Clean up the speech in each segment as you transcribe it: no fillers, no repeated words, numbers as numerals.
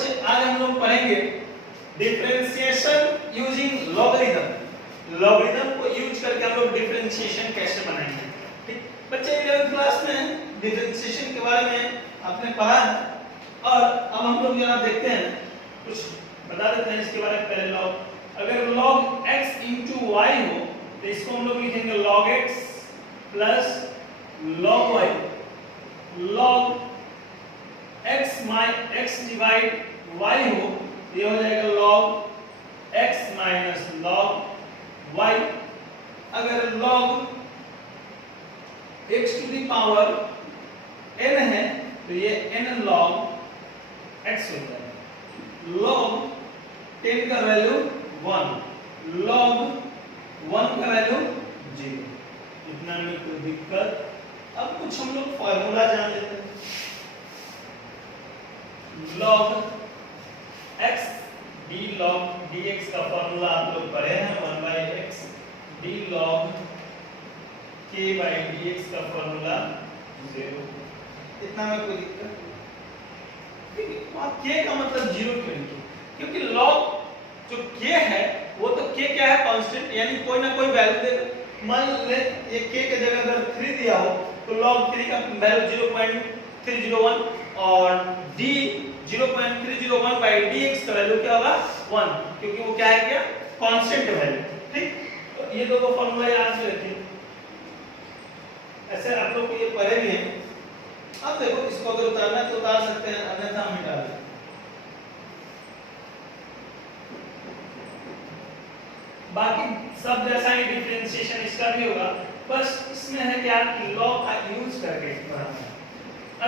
बच्चे आज हम लोग पढ़ेंगे डिफरेंशिएशन यूजिंग लॉगरिथम। लॉगरिथम को यूज करके हम लोग डिफरेंशिएशन कैसे बनाएंगे। ठीक बच्चे 11th क्लास में डिफरेंशिएशन के बारे में आपने पढ़ा है और अब हम लोग जरा देखते हैं कुछ बता देते हैं इसके बारे में। पहले लॉग, अगर log x into y हो तो इसको हम लोग लिखेंगे log x plus log y। log x divide y हो तो ये हो जाएगा log x minus log y। अगर log x to the power n है तो ये n log x होता है। log 10 का वैल्यू 1, log 1 का वैल्यू 0। इतना में कोई दिक्कत। अब कुछ हम लोग फार्मूला जान लेते हैं। log x d log dx का फार्मूला आप लोग पढ़े हैं 1/x d log k by dx का फार्मूला 0। इतना में कोई दिक्कत। k का मतलब 0 क्यों नहीं? क्योंकि log जो k है वो तो k क्या है, कांस्टेंट, यानी कोई ना कोई वैल्यू देगा। मान ले ये k के जगह अगर 3 दिया हो तो log 3 का वैल्यू 0.301 और d 0.301 by dx का वैल्यू क्या होगा 1, क्योंकि वो क्या है, क्या कांस्टेंट वैल्यू। ठीक, तो ये दोनों फार्मूला याद से रखिए। ऐसे आप लोग को ये पढ़े भी हैं। अब देखो इसको अगर उतारना है तो उतार सकते हैं, अन्यथा हम मिटा दें। बाकी सब जैसा ही डिफरेंशिएशन इसका भी होगा, बस इसमें है क्या कि लॉग का यूज करके बनाना है।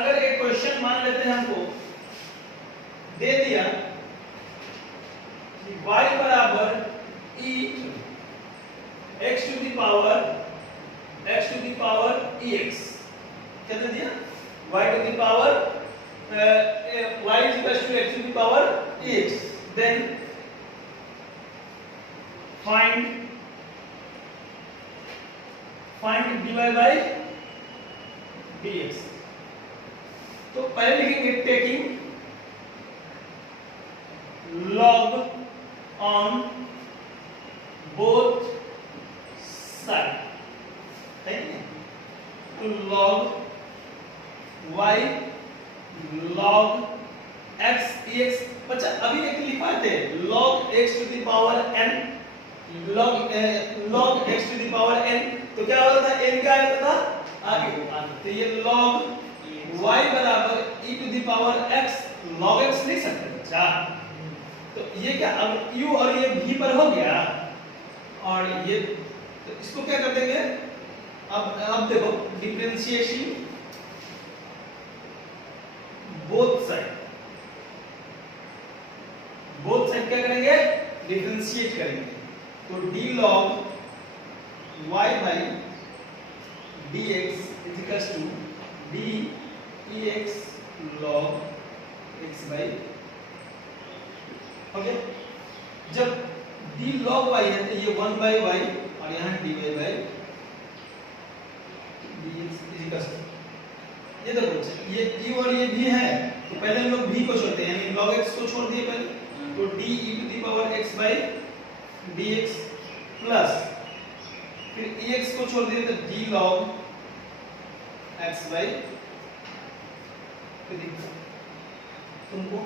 अगर एक क्वेश्चन मान लेते हैं हमको दे दिया कि y बराबर e x to the power ex, क्या दे दिया, y to the power y is equal to x to the power ex, then find dy by dx। तो पहले लिखेंगे taking log on both side, है ना? तो log y log x ex। बच्चा अभी एक लिखा थे log x to the power n, log x to the power n, तो क्या होता था, n क्या आता था आगे। तो ये log y बराबर e to the power x log x लिख सकते हैं बच्चा। तो ये क्या, अब u और ये v पर हो गया और ये, तो इसको क्या कर देंगे, अब देखो डिफरेंशिएशन बोथ साइड क्या करेंगे, डिफरेंशिएट करेंगे। तो d log y by dx is equals to d ex log x by, okay. जब d log y है तो ये 1 by y और यहाँ dy by dx is equals to, ये देखो बच्चे ये e और ये v है तो पहले हम लोग v को छोड़ते हैं, यानी log x को छोड़ दिए पहले, तो d e to the power x by dx plus फिर ex को छोड़ दिए तो d log x by, तुमको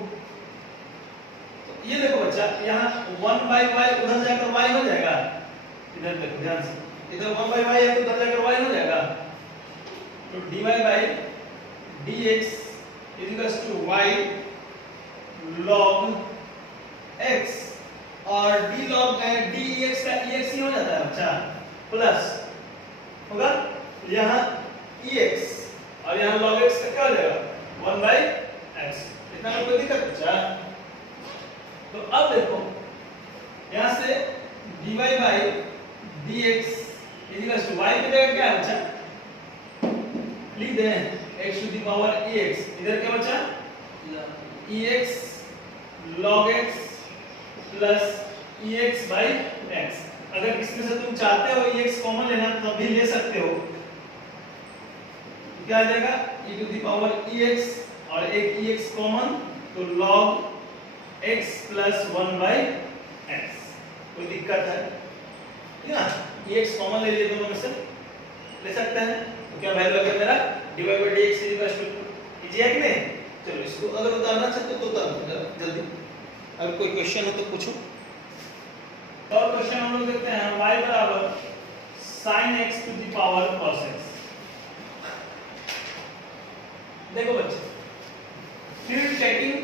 तो ये देखो बच्चा यहाँ 1 by y उधर जाकर y हो जाएगा, इधर देखो ध्यान से, इधर 1 by y है तो उधर जाकर y हो जाएगा। तो dy by dx is equals to y log x और d log dx का ex ही हो जाता है बच्चा, प्लस होगा यहाँ ex और यहाँ log x का क्या हो जाएगा 1 by x। इतना कोई दिक्कत बच्चा। तो अब देखो यहाँ से dy by dx is equal to y की जगह क्या है बच्चा, लिख दें x to the power ex, इधर क्या बचा ex log x plus ex by x। अगर इसमें से तुम चाहते हो ex कॉमन लेना तो भी ले सकते हो, क्या आ जाएगा e to the power ex और एक ex कॉमन तो log x प्लस 1/x। कोई दिक्कत है ना? ये x कॉमन ले लिए दोनों में से, ले सकते हैं। तो क्या वैल्यू आ गया मेरा dy by dx equal to easy है कि नहीं? चलो इसको अगर उतारना चाहते हो तो उतार दो जल्दी। अगर कोई क्वेश्चन हो तो पूछो। और क्वेश्चन हम लोग देखते हैं y बराबर sin x to the power cos x। देखो बच्चे, फिर taking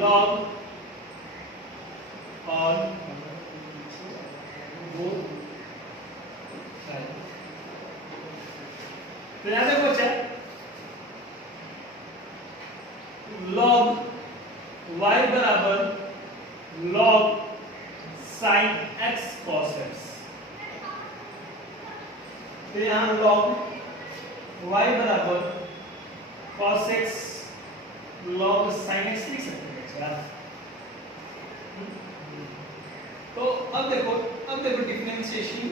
log on both sides। तो यहां देखो बच्चा, log y बराबर log sin x cos x। तो यहां log y बराबर cos x log sin x लिख सकते हैं बच्चा। तो अब देखो डिफरेंशिएशन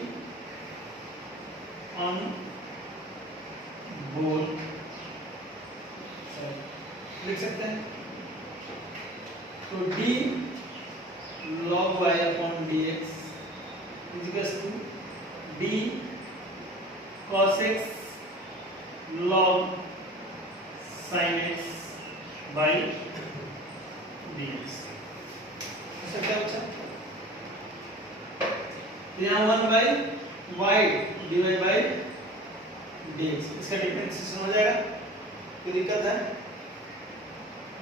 ऑन बोथ लिख सकते हैं। तो d log y upon dx is equals to d cos x log sin x by dx। ऐसा क्या बचा? यहाँ 1/y डिवाइड बाय dx, इसका डिफरेंशिएशन हो जाएगा। कोई दिक्कत है?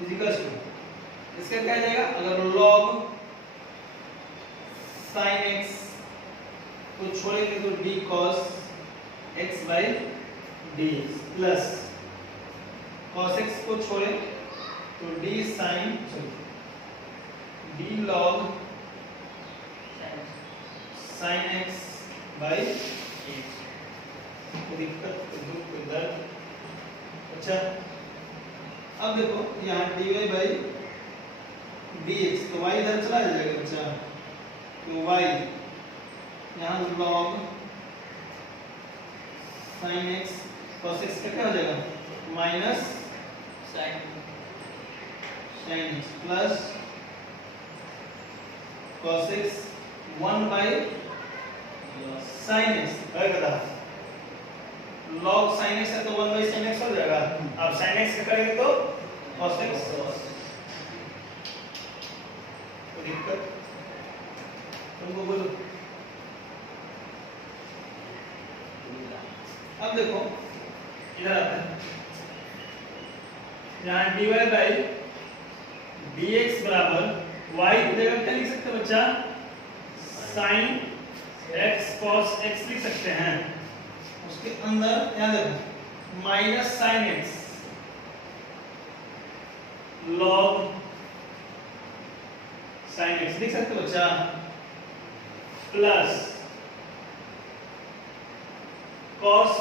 इक्वल्स टू इसका क्या आ जाएगा? अगर log sin x को छोड़ेंगे तो d cos x by dx plus cos x को छोड़े तो d log sin x by dx। कोई दिक्कत, कोई दर्द? अच्छा, अब देखो यहाँ dy by dx, तो y इधर चला जाएगा बच्चा। तो y यहाँ log sin x cos x का क्या हो जाएगा? Minus sin x plus cos x 1/sin x होगा। log sin x है तो 1/sin x हो जाएगा। अब sin x का करेंगे तो cos x। कोई दिक्कत? तुमको बोलो। अब देखो इधर आते हैं, यहाँ dy by dx बराबर y की जगह क्या लिख सकते हैं बच्चा? sin x cos x लिख सकते हैं। उसके अंदर यहाँ देखो minus sin x log sin x लिख सकते हो बच्चा, plus cos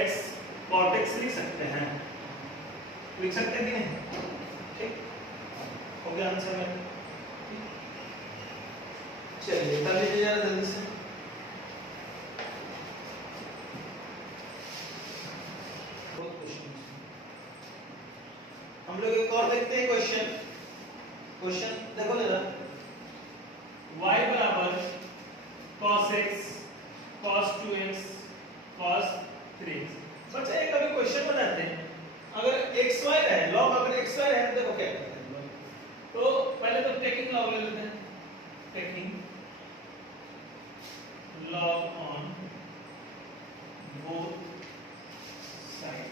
x cot x लिख सकते हैं। लिख सकते हैं कि नहीं? ठीक हो गया आंसर में। चलिए कर लीजिए जरा जल्दी से। हम लोग एक और देखते हैं क्वेश्चन देखो जरा। y बराबर cos x cos 2x cos 3x। बच्चा एक अभी क्वेश्चन बनाते हैं, अगर xy है, log अगर xy है तो देखो क्या करते हैं। तो पहले तो टेकिंग log ले लेते हैं। Taking log on both sides।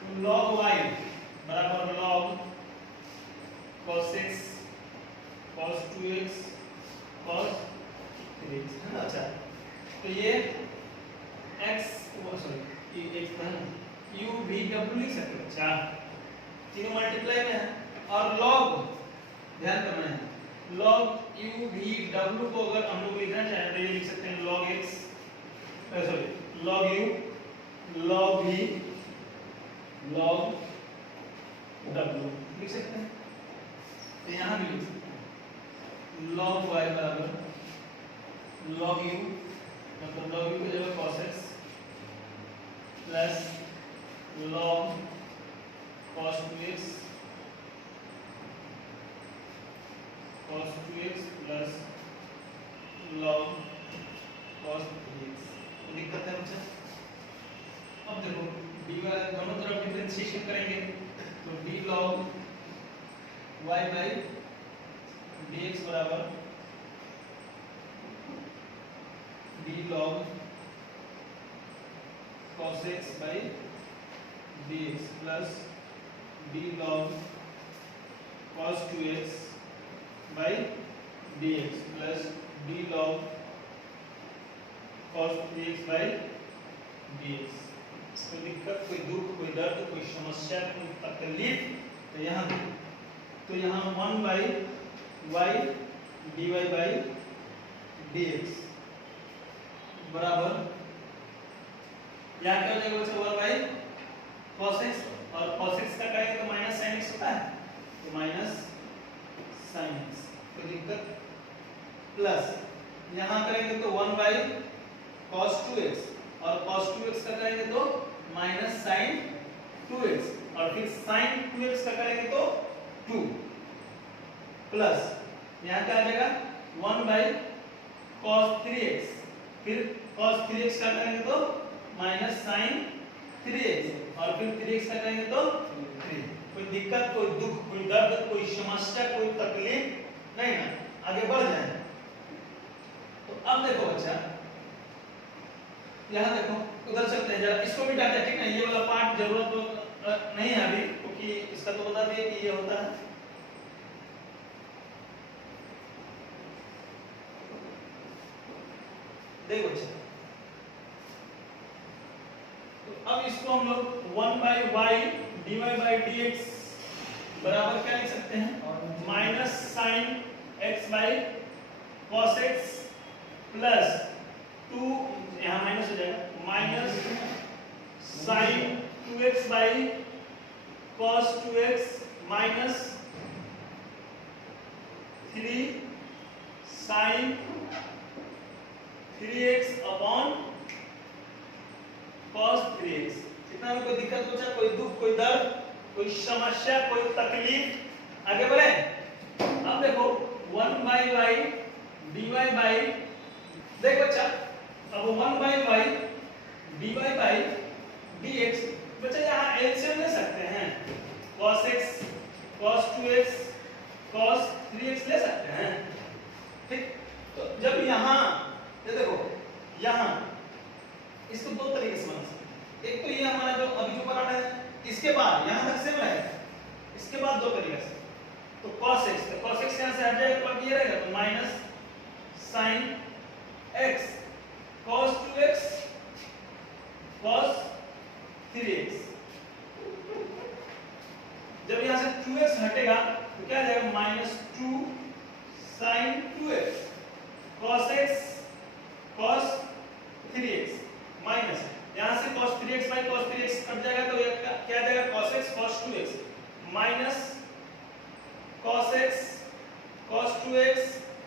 तो log y बराबर log cos x cos 2x cos 3x है ना। अच्छा, तो ये x सॉरी ये x है ना, u v w लिख सकते हो। अच्छा, तीनों मल्टीप्लाई में है और log ध्यान करना है, log u v w को अगर हम लोग लिखना चाहें तो ये लिख सकते हैं log x sorry log u log v log w लिख सकते हैं। तो यहाँ भी लिख सकते हैं log y बराबर log u, मतलब log u की जगह cos x plus log cos 2x plus log cos 3x। तो दिक्कत है बच्चा। अब देखो dy दोनों तरफ डिफरेंशिएशन करेंगे तो d log y by dx बराबर d log cos x by dx plus d log cos 2x by dx plus d log cos 3x by dx। कोई दिक्कत, कोई दुख, कोई दर्द, कोई समस्या, कोई तकलीफ तो यहाँ 1 by y dy by dx बराबर यहाँ क्या हो जाएगा बच्चा 1 by cos x, और cos x का करेंगे तो माइनस sin x होता है तो माइनस sin x। कोई दिक्कत, प्लस यहाँ करेंगे तो 1 by cos 2x, और cos 2x का करेंगे तो माइनस sin 2x, और फिर sin 2x का करेंगे तो 2, प्लस यहाँ क्या आ जाएगा 1 by cos 3x, फिर cos 3x का करेंगे तो माइनस sin 3x, और फिर 3x का करेंगे तो 3। कोई दिक्कत, कोई दुख, कोई दर्द, कोई समस्या, कोई तकलीफ नहीं ना, आगे बढ़ जाए। तो अब देखो बच्चा, यहाँ देखो उधर चलते हैं जरा, इसको मिटा दे, ठीक है। ये वाला पार्ट जरूरत तो नहीं है अभी, क्योंकि इसका तो बता दिए कि ये होता है। देखो अच्छा, तो अब इसको हम लोग 1 by y dy by dx बराबर क्या लिख सकते हैं, minus sin x by cos x plus 2, यहाँ माइनस हो जाएगा, minus sin 2x by cos 2x minus 3 sin 3x upon cos 3x। इतना में कोई दिक्कत बचा, कोई दुख, कोई दर्द, कोई समस्या, कोई तकलीफ, आगे बढ़े। अब देखो 1 by y dy by, देख बच्चा, अब 1 by y dy by dx, बच्चा यहाँ एलसीएम ले सकते हैं, cos x cos 2x cos 3x ले सकते हैं, ठीक। तो जब यहाँ ये देखो, यहाँ इसको दो तरीके से बना सकते हैं। एक तो ये हमारा जो अभी जो बनाना है, इसके बाद यहाँ तक सेम रहेगा, इसके बाद दो तरीके से, तो cos x, तो cos x यहाँ से हट जाएगा तो ये रहेगा, तो minus sin x cos 2x cos 3x। जब यहाँ से 2x हटेगा तो क्या आ जाएगा, minus 2 sin 2x cos x cos 3x, minus यहाँ से cos 3x by cos 3x cut जाएगा तो क्या आ जाएगा, cos x cos 2x minus cos x cos 2x,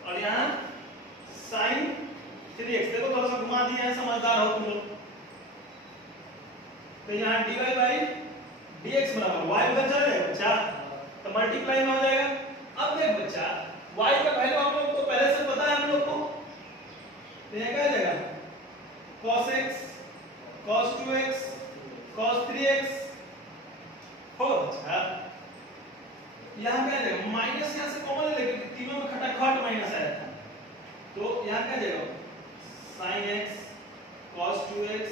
और यहाँ sin 3x। देखो थोड़ा सा घुमा दिया है, समझदार हो तुम लोग। तो यहाँ dy by dx बराबर y उधर चला जाएगा बच्चा, तो मल्टीप्लाई में हो जाएगा। अब देख बच्चा, y का वैल्यू हम लोग को पहले से पता है हम लोग को, तो यहाँ क्या आ जाएगा, cos x cos 2x cos 3x हो बच्चा। यहाँ क्या आ जाएगा, माइनस यहाँ से कॉमन ले लेंगे, तीनों में खटाखट माइनस आया था, तो यहाँ क्या आ जाएगा, sin x cos 2x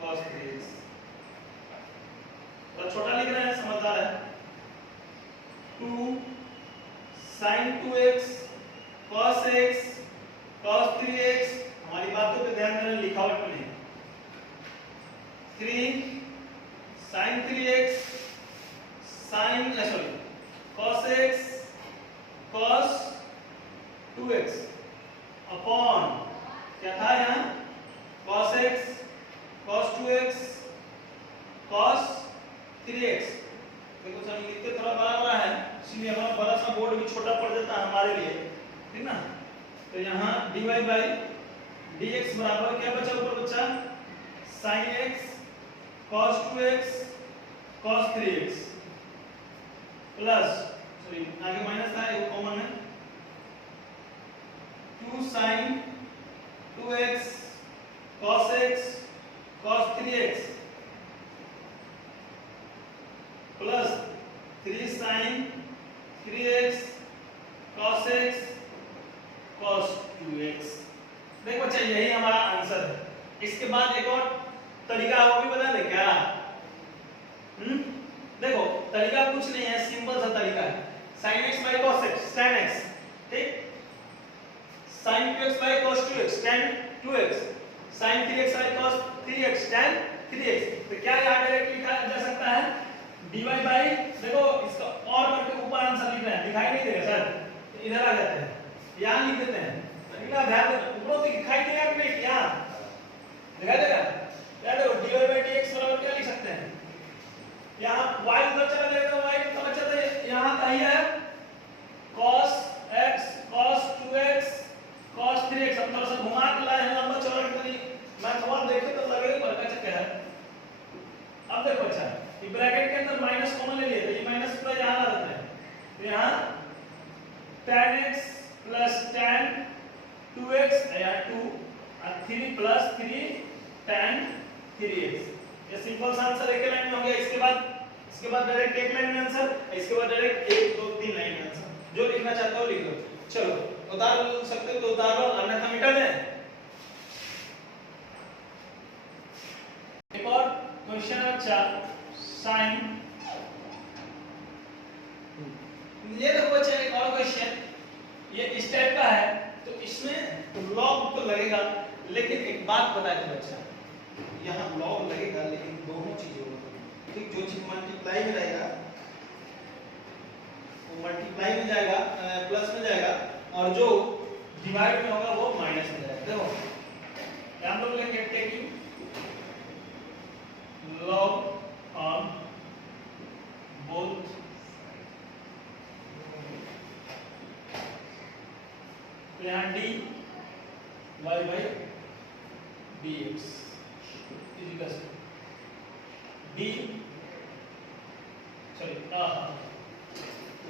cos 3x। तो छोटा लिख रहे हैं, समझदार है। 2 sin 2x cos x cos 3x, हमारी बातों पे ध्यान देना, लिखावट में नहीं। 3 sin 3x cos x cos 2x upon क्या था यहाँ, cos x cos 2x cos 3x। देखो सर लिखते थोड़ा बड़ा है, इसलिए हमारा बड़ा सा बोर्ड भी छोटा पड़ जाता है हमारे लिए, ठीक ना। तो यहाँ dy by dx बराबर क्या बचा ऊपर बच्चा, sin x cos 2x cos 3x plus sorry आगे माइनस था एक कॉमन है 2 sin 2x cos x cos 3x plus 3 sin 3x cos x cos 2x। देखो बच्चा यही हमारा आंसर है। इसके बाद एक और तरीका है वो भी बता दे क्या? देखो तरीका कुछ नहीं है, सिंपल सा तरीका है। sin x by cos x tan x, ठीक, sin 2x by cos 2x tan 2x, sin 3x by cos 3x tan 3x। तो क्या यहाँ डायरेक्ट लिखा जा सकता है dy by, देखो इसका और करके ऊपर आंसर लिख रहे हैं, दिखाई नहीं देगा सर, तो इधर आ जाते हैं, यहाँ लिख देते हैं। तरीका ध्यान देना, ऊपर तो दिखाई देगा कि नहीं, यहाँ दिखाई देगा। याद रखो dy by dx बराबर क्या लिख सकते हैं, यहाँ y उधर चला जाएगा, y का बचा तो यहाँ का ही है cos x cos 2x cos 3x। अब थोड़ा सा घुमा के लाए हैं लंबा चौड़ा के तरीके, मैं थोड़ा देखे तो लगेगा बड़का चक्कर है। अब देखो अच्छा ये ब्रैकेट के अंदर माइनस कॉमन ले लिए तो ये माइनस पूरा यहाँ आ जाता है, तो यहाँ tan x plus tan 2x या 2 और 3 plus 3 tan 3x। ये सिंपल सा आंसर एक लाइन में हो गया। इसके बाद डायरेक्ट एक लाइन में आंसर, इसके बाद डायरेक्ट 1 2 3 लाइन में आंसर, जो लिखना चाहते हो लिख लो। चलो उतार सकते हो तो उतार लो, अन्यथा मिटा दें। एक और क्वेश्चन है अच्छा साइन, ये देखो बच्चे एक और क्वेश्चन ये इस टाइप का है, तो इसमें लॉग तो लगेगा, लेकिन एक बात बताए तो बच्चा यहाँ लॉग लगेगा लेकिन दोनों चीजें होंगी, ठीक, जो चीज मल्टीप्लाई में रहेगा वो मल्टीप्लाई में जाएगा प्लस में जाएगा, और जो डिवाइड में होगा वो माइनस में जाएगा। देखो हम लोग लेंगे टेकिंग log on both तो यहाँ d y by dx is d sorry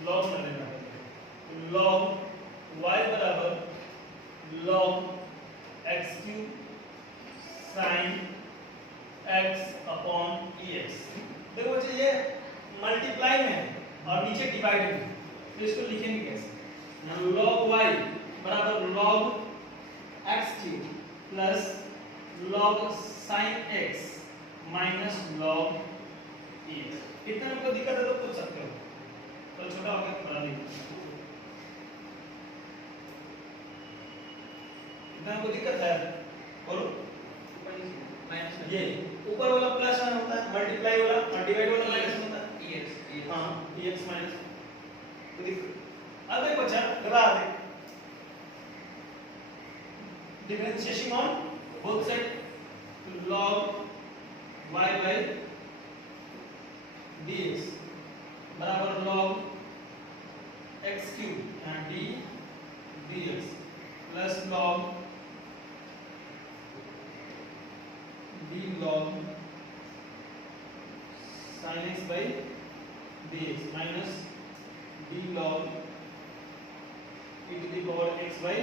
log में लेना है, log y बराबर log x cube sin x upon ex। देखो बच्चे ये मल्टीप्लाई में है और नीचे डिवाइड में, तो इसको लिखेंगे कैसे, log y बराबर log x cube plus log sin x minus log ex। कितना आपको दिक्कत है तो पूछ सकते हो, तो छोटा हो गया बड़ा नहीं, कितना आपको दिक्कत है बोलो। ये ऊपर वाला प्लस वन होता है, मल्टीप्लाई वाला और डिवाइड वाला माइनस होता है ex, हां ex माइनस। तो देखो अब देखो बच्चा करा दे differentiation on both side log y by dx बराबर log x cube and d dx plus log d log sin x by dx minus d log e to the power x by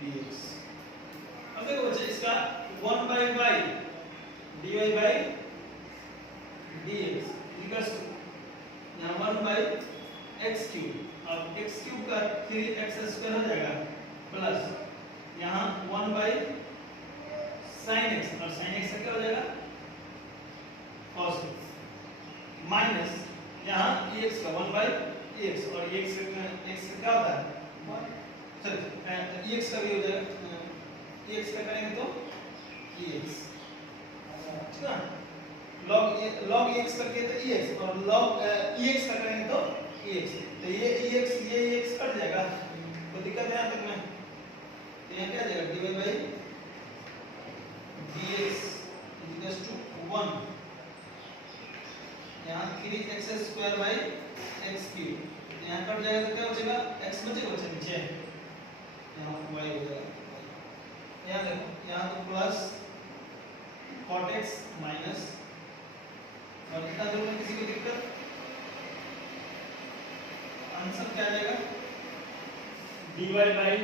dx। अब देखो बच्चे इसका 1 by y dy by dx equals यहाँ 1 by x cube, अब x cube का 3x square हो जाएगा plus यहाँ 1 by sin x, और sin x का क्या हो जाएगा cos x माइनस यहाँ ex का 1 by ex, और ex का क्या होता है सॉरी ex का भी हो जाएगा, ex का करेंगे तो ex, ठीक है, log ex करके तो ex, और log ex का करेंगे तो ex, तो ये ex कट जाएगा, तो दिक्कत है यहाँ तक में, तो यहाँ क्या आ जाएगा dy by dx equals to 1, यहाँ 3x square by x cube, यहाँ कट जाएगा तो क्या बचेगा x बचेगा बच्चे नीचे, यहाँ y हो जाएगा, यहाँ देखो यहाँ तो प्लस cot x माइनस, और इतना दूर में किसी आंसर क्या आ जाएगा dy by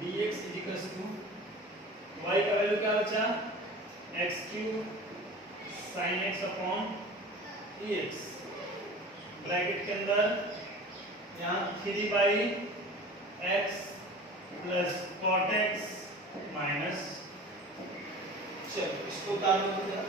dx equals to y का वैल्यू क्या बचा x cube sin x upon ex bracket के अंदर यहाँ 3 by x plus cot x minus चलो इसको उतार दो।